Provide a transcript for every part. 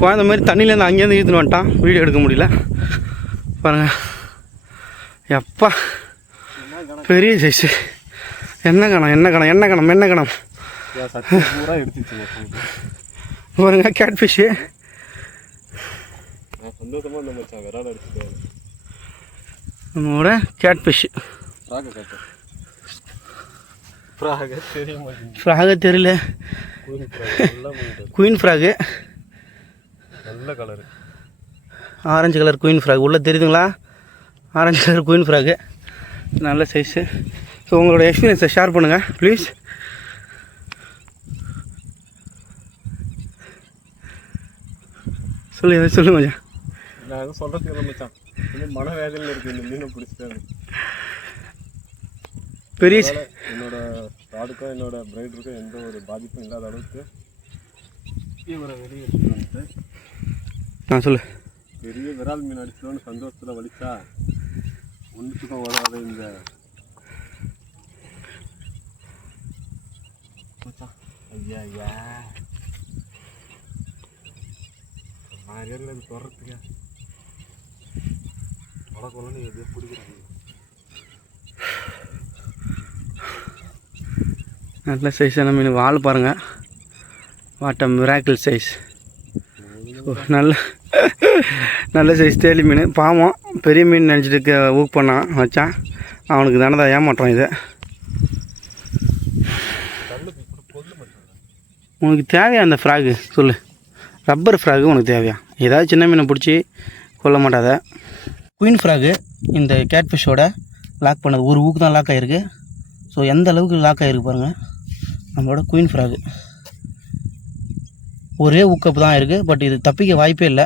குழந்த மாதிரி தண்ணியிலேருந்து அங்கேருந்து இழுத்துன்னு வந்துட்டான். வீடியோ எடுக்க முடியல பாருங்கள். எப்பா பெரிய சைஸு. என்ன கணம் பாருங்க. கேட் ஃபிஷ்ஷு நம்மளோட கேட் ஃபிஷ்ஷு. ஃப்ராக தெரியல. Queen frog. நல்ல colour orange colour queen frog உள்ளே தெரியுதுங்களா? ஆரஞ்சு கலர் குயின் ஃப்ராகு நல்ல சைஸு. ஸோ உங்களோட எக்ஸ்பீரியன்ஸை ஷேர் பண்ணுங்கள் ப்ளீஸ். சொல்லு மச்சான். நான் எதுவும் சொல்கிறதுக்கு மச்சான், மன வேதனையில் இருக்குது. இந்த மீனை பிடிச்சிட்டாங்க. பெரிய என்னோட ராடுக்கும் என்னோட பிரைடுக்கும் எந்த ஒரு பாதிப்பும் இல்லாத அளவுக்கு இவரை வெளியே எடுத்துகிட்டு வந்துட்டு நான் சொல்லு. பெரிய விரால் மீன் அடிச்சோன்னு சந்தோஷத்தில் வலிச்சா ஒன்றுத்துக்கும் வராத இந்த ஐயா ஐயா மாதிரியாக தொடர்றதுக்கு வடக்கொள்ளன்னு எதுவும் பிடிக்கிறாங்க. நல்ல சைஸான மீன். வால் பாருங்கள். What a miracle size. நல்ல சைஸ் தேலி மீன். பாவம் பெரிய மீன் நினச்சிட்டு ஊக் பண்ணான் வச்சான். அவனுக்கு தானே தான் ஏமாற்றம் இது. உனக்கு தேவையா அந்த ஃப்ராகு சொல்லு. ரப்பர் ஃப்ராகு உனக்கு தேவையா? ஏதாவது சின்ன மீனை பிடிச்சி கொல்ல மாட்டாத. குயின் ஃப்ராகு இந்த கேட்ஃபிஷ்ஷோட லாக் பண்ணது ஒரு ஊக்கு தான் லாக் ஆகிருக்கு. ஸோ எந்த அளவுக்கு லாக் ஆகிருக்கு பாருங்கள். நம்மளோட குயின் ஃப்ராகு ஒரே ஊக்கப்பு தான் இருக்குது. பட் இது தப்பிக்க வாய்ப்பே இல்லை,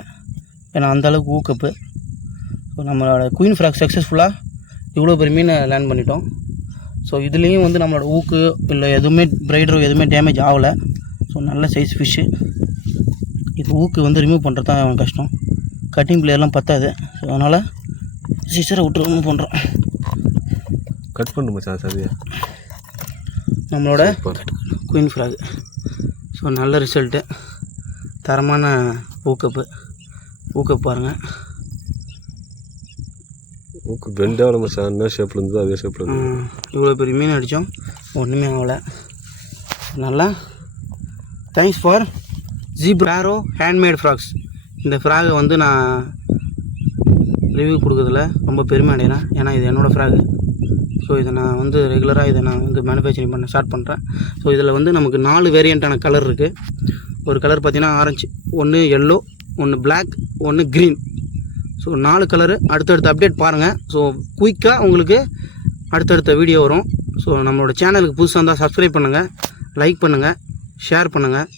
ஏன்னா அந்தளவுக்கு ஊக்கப்பு. ஸோ நம்மளோட குயின் ஃப்ராக் சக்ஸஸ்ஃபுல்லாக இவ்வளோ பெரிய மீனை லேண்ட் பண்ணிட்டோம். ஸோ இதுலேயும் வந்து நம்மளோட ஊக்கு இல்லை எதுவுமே பிரைடரோ எதுவுமே டேமேஜ் ஆகலை. ஸோ நல்ல சைஸ் ஃபிஷ்ஷு. இது ஊக்கு வந்து ரிமூவ் பண்ணுறது தான் கஷ்டம். கட்டிங் பிளேயர்லாம் பத்தாது. ஸோ அதனால் சிசரை விட்டு ரிமூவ் பண்ணுறோம். கட் பண்ணு மச்சான் சரியா. நம்மளோட குயின் ஃப்ராக். ஸோ நல்ல ரிசல்ட்டு, தரமான ஊக்கப்பு பாருங்கள். ஊக்கு பெண்டாக நம்ம என்ன ஷேப்பில் இருந்தது அதே ஷேப்பில் இருந்தது. இவ்வளோ பெரிய மீன் அடித்தோம், ஒன்றுமே ஆகலை. நல்லா தேங்க்ஸ் ஃபார் ஜீப்ராரோ ஹேண்ட்மேட் ஃப்ராக்ஸ். இந்த ஃப்ராகை வந்து நான் ரிவ்யூ கொடுக்குறதுல ரொம்ப பெருமை அடைகிறேன். ஏன்னா இது என்னோடய ஃப்ராகு. ஸோ இதை நான் வந்து ரெகுலராக இதை நான் வந்து மேனுஃபேக்சரிங் பண்ண ஸ்டார்ட் பண்ணுறேன். ஸோ இதில் வந்து நமக்கு 4 வேரியண்ட்டான கலர் இருக்குது. ஒரு கலர் பார்த்திங்கன்னா ஆரஞ்சு, ஒன்று எல்லோ, ஒன்று பிளாக், ஒன்று க்ரீன். So 4 colour. அடுத்தடுத்த அப்டேட் பாருங்கள். ஸோ குயிக்காக உங்களுக்கு அடுத்தடுத்த வீடியோ வரும். ஸோ நம்மளோட சேனலுக்கு புதுசாக இருந்தால் சப்ஸ்கிரைப் பண்ணுங்கள், லைக் பண்ணுங்கள், ஷேர் பண்ணுங்கள்.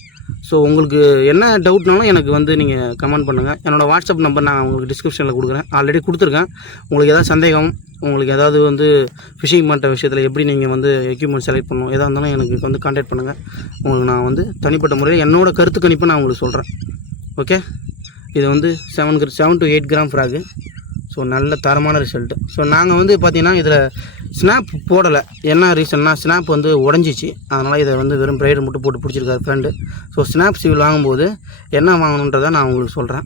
ஸோ உங்களுக்கு என்ன டவுட்னாலும் எனக்கு வந்து நீங்கள் கமெண்ட் பண்ணுங்கள். என்னோடய வாட்ஸ்அப் நம்பர் நான் உங்களுக்கு டிஸ்கிரிப்ஷனில் கொடுக்குறேன், ஆல்ரெடி கொடுத்துருக்கேன். உங்களுக்கு எதாவது சந்தேகம், உங்களுக்கு ஏதாவது வந்து ஃபிஷிங் பண்ணுற விஷயத்தில் எப்படி நீங்கள் வந்து எக்யூப்மெண்ட் செலக்ட் பண்ணணும் எதாக இருந்தாலும் எனக்கு வந்து கான்டாக்ட் பண்ணுங்கள். உங்களுக்கு நான் வந்து தனிப்பட்ட முறையில் என்னோடய கருத்து கணிப்பை நான் உங்களுக்கு சொல்கிறேன். ஓகே, இது வந்து 7 to 8 கிராம் ஃப்ராகு. ஸோ நல்ல தரமான ரிசல்ட்டு. ஸோ நாங்கள் வந்து பார்த்திங்கன்னா இதில் ஸ்னாப் போடலை. என்ன ரீசன்னா ஸ்னாப் வந்து உடஞ்சிச்சு, அதனால் இதை வந்து வெறும் ப்ரைடர் மட்டும் போட்டு பிடிச்சிருக்காரு ஃப்ரெண்டு. ஸோ ஸ்னாப் சீல் வாங்கும்போது என்ன வாங்கணுன்றதை நான் உங்களுக்கு சொல்கிறேன்.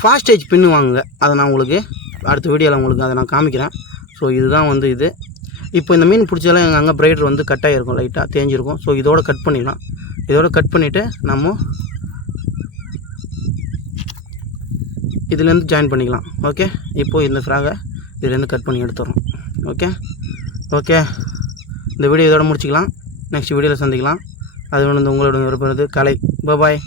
ஃபாஸ்டேஜ் பின்னு வாங்குங்க, அதை நான் உங்களுக்கு அடுத்த வீடியோவில் உங்களுக்கு அதை நான் காமிக்கிறேன். ஸோ இதுதான் வந்து இது. இப்போ இந்த மீன் பிடிச்சதெல்லாம் எங்கள் அங்கே ப்ரைடர் வந்து கட்டாகிருக்கும், லைட்டாக தேஞ்சிருக்கும். ஸோ இதோட கட் பண்ணிடலாம். இதோட கட் பண்ணிவிட்டு நம்ம இதுலேருந்து ஜாயின் பண்ணிக்கலாம். ஓகே, இப்போது இந்த ஃப்ராகை இதுலேருந்து கட் பண்ணி எடுத்துடுறோம். ஓகே, இந்த வீடியோ இதோட முடிச்சிக்கலாம். நெக்ஸ்ட் வீடியோவில் சந்திக்கலாம். அது வந்து உங்களோட விருப்பம் கலை. பாய்.